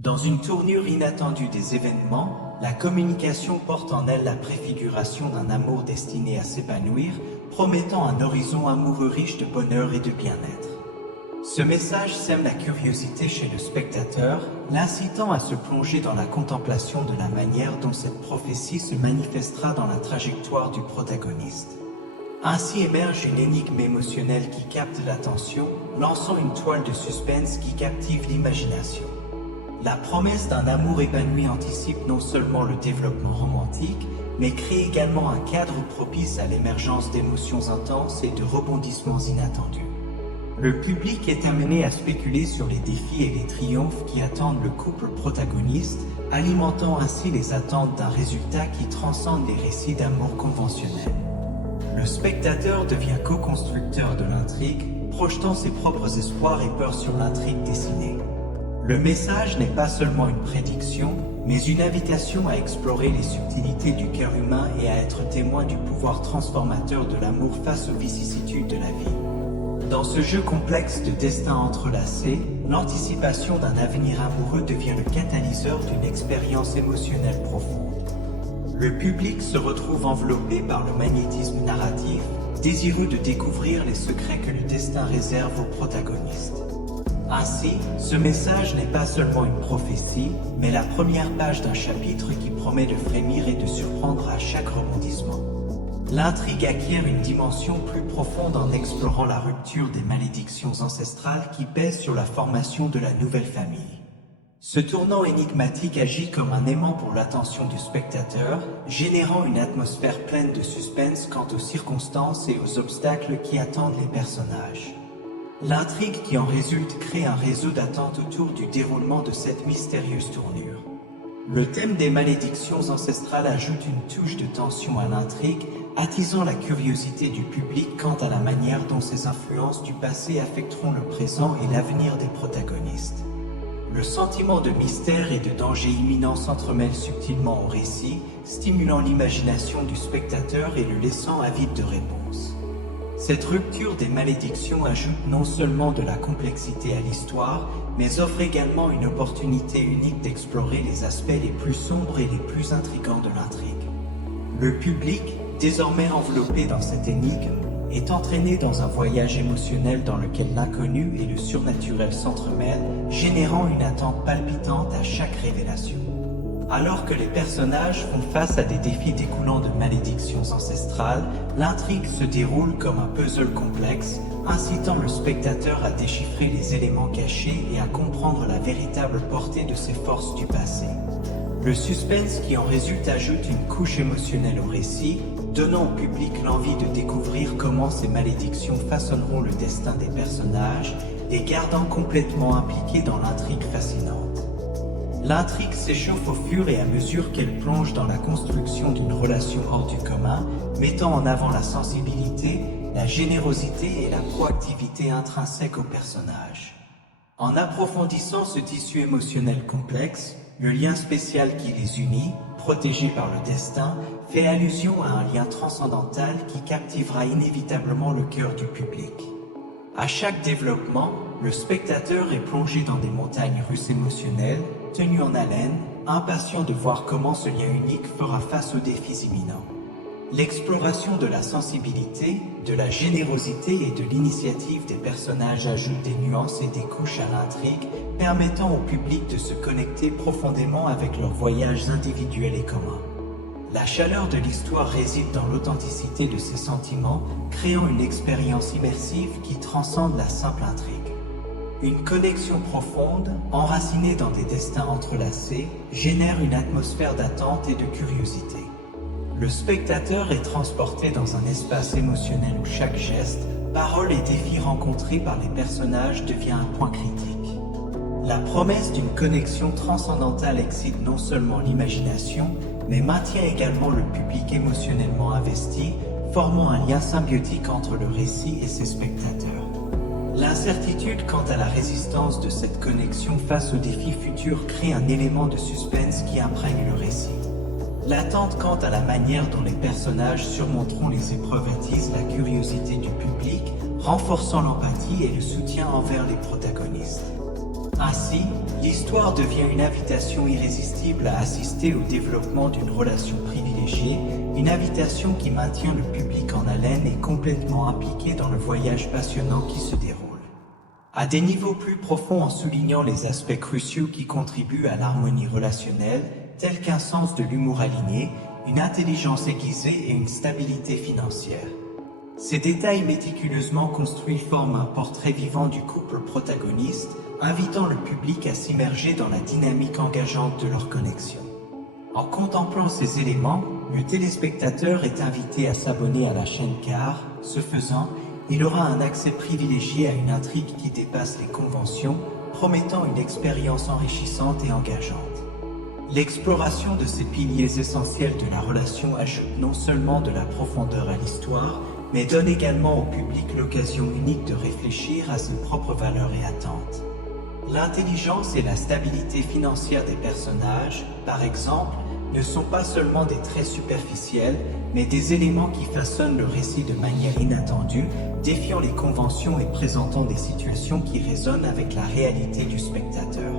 Dans une tournure inattendue des événements, la communication porte en elle la préfiguration d'un amour destiné à s'épanouir, promettant un horizon amoureux riche de bonheur et de bien-être. Ce message sème la curiosité chez le spectateur, l'incitant à se plonger dans la contemplation de la manière dont cette prophétie se manifestera dans la trajectoire du protagoniste. Ainsi émerge une énigme émotionnelle qui capte l'attention, lançant une toile de suspense qui captive l'imagination. La promesse d'un amour épanoui anticipe non seulement le développement romantique, mais crée également un cadre propice à l'émergence d'émotions intenses et de rebondissements inattendus. Le public est amené à spéculer sur les défis et les triomphes qui attendent le couple protagoniste, alimentant ainsi les attentes d'un résultat qui transcende les récits d'amour conventionnels. Le spectateur devient co-constructeur de l'intrigue, projetant ses propres espoirs et peurs sur l'intrigue dessinée. Le message n'est pas seulement une prédiction, mais une invitation à explorer les subtilités du cœur humain et à être témoin du pouvoir transformateur de l'amour face aux vicissitudes de la vie. Dans ce jeu complexe de destins entrelacés, l'anticipation d'un avenir amoureux devient le catalyseur d'une expérience émotionnelle profonde. Le public se retrouve enveloppé par le magnétisme narratif, désireux de découvrir les secrets que le destin réserve aux protagonistes. Ainsi, ce message n'est pas seulement une prophétie, mais la première page d'un chapitre qui promet de frémir et de surprendre à chaque rebondissement. L'intrigue acquiert une dimension plus profonde en explorant la rupture des malédictions ancestrales qui pèsent sur la formation de la nouvelle famille. Ce tournant énigmatique agit comme un aimant pour l'attention du spectateur, générant une atmosphère pleine de suspense quant aux circonstances et aux obstacles qui attendent les personnages. L'intrigue qui en résulte crée un réseau d'attente autour du déroulement de cette mystérieuse tournure. Le thème des malédictions ancestrales ajoute une touche de tension à l'intrigue, attisant la curiosité du public quant à la manière dont ces influences du passé affecteront le présent et l'avenir des protagonistes. Le sentiment de mystère et de danger imminent s'entremêle subtilement au récit, stimulant l'imagination du spectateur et le laissant avide de réponses. Cette rupture des malédictions ajoute non seulement de la complexité à l'histoire, mais offre également une opportunité unique d'explorer les aspects les plus sombres et les plus intrigants de l'intrigue. Le public, désormais enveloppé dans cette énigme, est entraîné dans un voyage émotionnel dans lequel l'inconnu et le surnaturel s'entremêlent, générant une attente palpitante à chaque révélation. Alors que les personnages font face à des défis découlant de malédictions ancestrales, l'intrigue se déroule comme un puzzle complexe, incitant le spectateur à déchiffrer les éléments cachés et à comprendre la véritable portée de ces forces du passé. Le suspense qui en résulte ajoute une couche émotionnelle au récit, donnant au public l'envie de découvrir comment ces malédictions façonneront le destin des personnages, les gardant complètement impliqués dans l'intrigue fascinante. L'intrigue s'échauffe au fur et à mesure qu'elle plonge dans la construction d'une relation hors du commun, mettant en avant la sensibilité, la générosité et la proactivité intrinsèques aux personnages. En approfondissant ce tissu émotionnel complexe, le lien spécial qui les unit, protégé par le destin, fait allusion à un lien transcendantal qui captivera inévitablement le cœur du public. À chaque développement, le spectateur est plongé dans des montagnes russes émotionnelles, tenu en haleine, impatient de voir comment ce lien unique fera face aux défis imminents. L'exploration de la sensibilité, de la générosité et de l'initiative des personnages ajoute des nuances et des couches à l'intrigue, permettant au public de se connecter profondément avec leurs voyages individuels et communs. La chaleur de l'histoire réside dans l'authenticité de ses sentiments, créant une expérience immersive qui transcende la simple intrigue. Une connexion profonde, enracinée dans des destins entrelacés, génère une atmosphère d'attente et de curiosité. Le spectateur est transporté dans un espace émotionnel où chaque geste, parole et défi rencontrés par les personnages devient un point critique. La promesse d'une connexion transcendantale excite non seulement l'imagination, mais maintient également le public émotionnellement investi, formant un lien symbiotique entre le récit et ses spectateurs. L'incertitude quant à la résistance de cette connexion face aux défis futurs crée un élément de suspense qui imprègne le récit. L'attente quant à la manière dont les personnages surmonteront les épreuves attise la curiosité du public, renforçant l'empathie et le soutien envers les protagonistes. Ainsi, l'histoire devient une invitation irrésistible à assister au développement d'une relation privilégiée, une invitation qui maintient le public en haleine et complètement impliqué dans le voyage passionnant qui se déroule. À des niveaux plus profonds en soulignant les aspects cruciaux qui contribuent à l'harmonie relationnelle, tels qu'un sens de l'humour aligné, une intelligence aiguisée et une stabilité financière. Ces détails méticuleusement construits forment un portrait vivant du couple protagoniste, invitant le public à s'immerger dans la dynamique engageante de leur connexion. En contemplant ces éléments, le téléspectateur est invité à s'abonner à la chaîne car, ce faisant, il aura un accès privilégié à une intrigue qui dépasse les conventions, promettant une expérience enrichissante et engageante. L'exploration de ces piliers essentiels de la relation ajoute non seulement de la profondeur à l'histoire, mais donne également au public l'occasion unique de réfléchir à ses propres valeurs et attentes. L'intelligence et la stabilité financière des personnages, par exemple, ne sont pas seulement des traits superficiels, mais des éléments qui façonnent le récit de manière inattendue, défiant les conventions et présentant des situations qui résonnent avec la réalité du spectateur.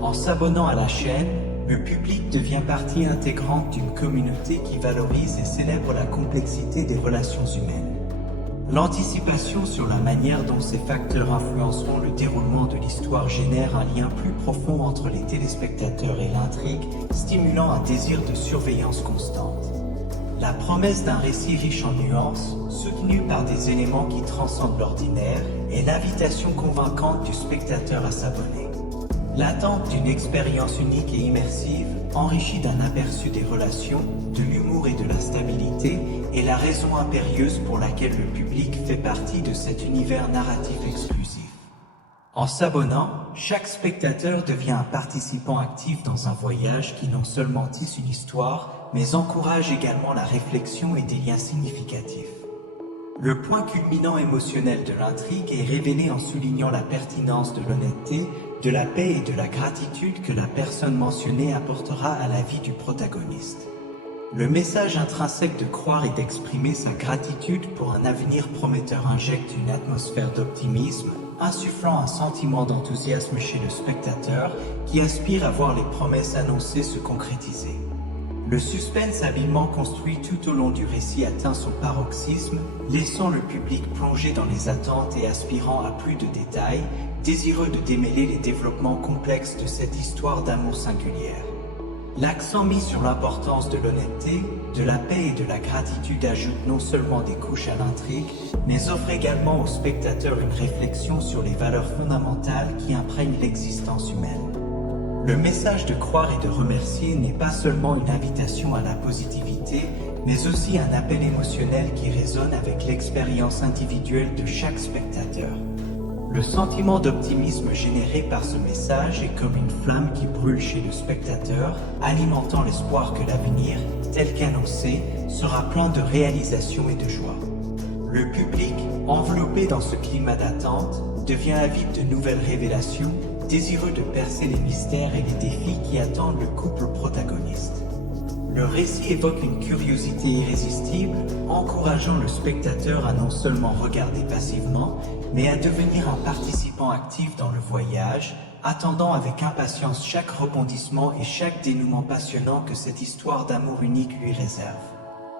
En s'abonnant à la chaîne, le public devient partie intégrante d'une communauté qui valorise et célèbre la complexité des relations humaines. L'anticipation sur la manière dont ces facteurs influenceront le déroulement de l'histoire génère un lien plus profond entre les téléspectateurs et l'intrigue, stimulant un désir de surveillance constante. La promesse d'un récit riche en nuances, soutenu par des éléments qui transcendent l'ordinaire, est l'invitation convaincante du spectateur à s'abonner. L'attente d'une expérience unique et immersive, enrichie d'un aperçu des relations, de l'humour et de la stabilité, est la raison impérieuse pour laquelle le public fait partie de cet univers narratif exclusif. En s'abonnant, chaque spectateur devient un participant actif dans un voyage qui non seulement tisse une histoire, mais encourage également la réflexion et des liens significatifs. Le point culminant émotionnel de l'intrigue est révélé en soulignant la pertinence de l'honnêteté, de la paix et de la gratitude que la personne mentionnée apportera à la vie du protagoniste. Le message intrinsèque de croire et d'exprimer sa gratitude pour un avenir prometteur injecte une atmosphère d'optimisme, insufflant un sentiment d'enthousiasme chez le spectateur qui aspire à voir les promesses annoncées se concrétiser. Le suspense habilement construit tout au long du récit atteint son paroxysme, laissant le public plongé dans les attentes et aspirant à plus de détails, désireux de démêler les développements complexes de cette histoire d'amour singulière. L'accent mis sur l'importance de l'honnêteté, de la paix et de la gratitude ajoute non seulement des couches à l'intrigue, mais offre également au spectateur une réflexion sur les valeurs fondamentales qui imprègnent l'existence humaine. Le message de croire et de remercier n'est pas seulement une invitation à la positivité, mais aussi un appel émotionnel qui résonne avec l'expérience individuelle de chaque spectateur. Le sentiment d'optimisme généré par ce message est comme une flamme qui brûle chez le spectateur, alimentant l'espoir que l'avenir, tel qu'annoncé, sera plein de réalisation et de joie. Le public, enveloppé dans ce climat d'attente, devient avide de nouvelles révélations, désireux de percer les mystères et les défis qui attendent le couple protagoniste. Le récit évoque une curiosité irrésistible, encourageant le spectateur à non seulement regarder passivement, mais à devenir un participant actif dans le voyage, attendant avec impatience chaque rebondissement et chaque dénouement passionnant que cette histoire d'amour unique lui réserve.